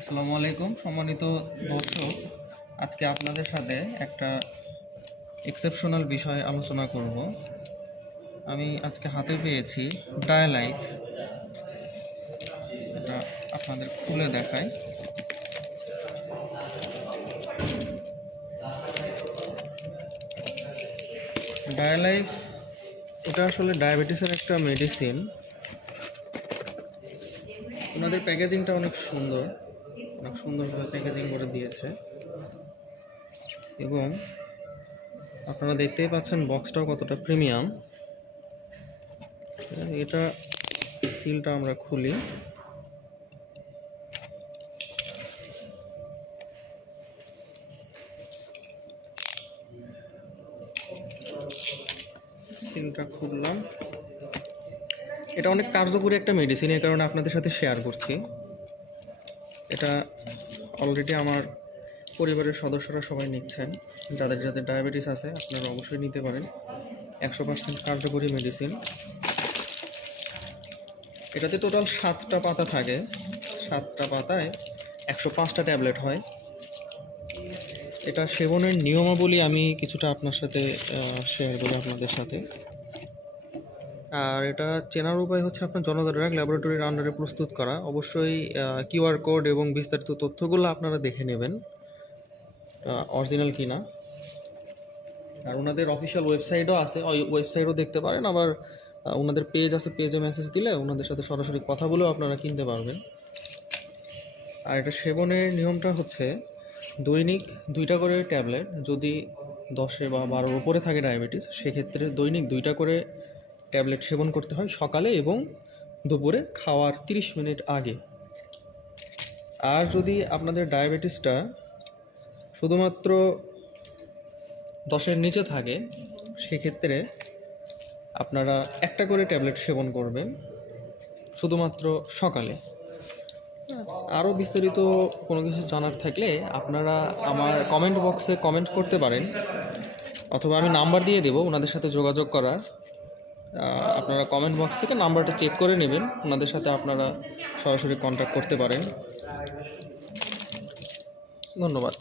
আসসালামু আলাইকুম সম্মানিত দর্শক। আজকে আপনাদের সাথে একটা এক্সেপশনাল বিষয় আলোচনা করব। আমি আজকে হাতে পেয়েছি ডায়ালাইফ। এটা আপনাদের খুলে দেখাই। ডায়ালাইফ এটা আসলে ডায়াবেটিসের একটা মেডিসিন। ওনাদের প্যাকেজিংটা অনেক সুন্দরভাবে প্যাকেজিং করে দিয়েছে এবং আপনারা দেখতেই পাচ্ছেন বক্সটাও কতটা প্রিমিয়াম। এটা সিলটা আমরা খুলি। সিলটা খুললাম। এটা অনেক কার্যকরী একটা মেডিসিন, এই কারণে আপনাদের সাথে শেয়ার করছি। এটা অলরেডি আমার পরিবারের সদস্যরা সবাই নিচ্ছেন। যাদের যাদের ডায়াবেটিস আছে আপনারা অবশ্যই নিতে পারেন। 100% কার্যকরী মেডিসিন। এটাতে টোটাল 7টা পাতা থাকে। 7টা পাতায় 105টা ট্যাবলেট হয়। এটা সেবনের নিয়মাবলী আমি কিছুটা আপনার সাথে শেয়ার করি আপনাদের সাথে। আর এটা চেনার উপায় হচ্ছে আপনার জনতা ড্রাগ ল্যাবরেটরির আন্ডারে প্রস্তুত করা। অবশ্যই কিউআর কোড এবং বিস্তারিত তথ্যগুলো আপনারা দেখে নেবেন অরিজিনাল কিনা। আর ওনাদের অফিসিয়াল ওয়েবসাইটও আছে, ওই ওয়েবসাইটও দেখতে পারেন। আবার ওনাদের পেজ আছে, পেজে মেসেজ দিলে ওনাদের সাথে সরাসরি কথা বলেও আপনারা কিনতে পারবেন। আর এটা সেবনের নিয়মটা হচ্ছে দৈনিক 2টা করে ট্যাবলেট। যদি 10 বা 12-র উপরে থাকে ডায়াবেটিস, সেক্ষেত্রে দৈনিক 2টা করে ট্যাবলেট সেবন করতে হয় সকালে এবং দুপুরে খাওয়ার 30 মিনিট আগে। আর যদি আপনাদের ডায়াবেটিসটা শুধুমাত্র 10-এর নিচে থাকে, সেক্ষেত্রে আপনারা একটা করে ট্যাবলেট সেবন করবেন শুধুমাত্র সকালে। আরও বিস্তারিত কোনো কিছু জানার থাকলে আপনারা আমার কমেন্ট বক্সে কমেন্ট করতে পারেন, অথবা আমি নাম্বার দিয়ে দেবো ওনাদের সাথে যোগাযোগ করার। আপনারা কমেন্ট বক্স থেকে নাম্বারটা চেক করে নেবেন, ওনাদের সাথে আপনারা সরাসরি কন্ট্যাক্ট করতে পারেন। ধন্যবাদ।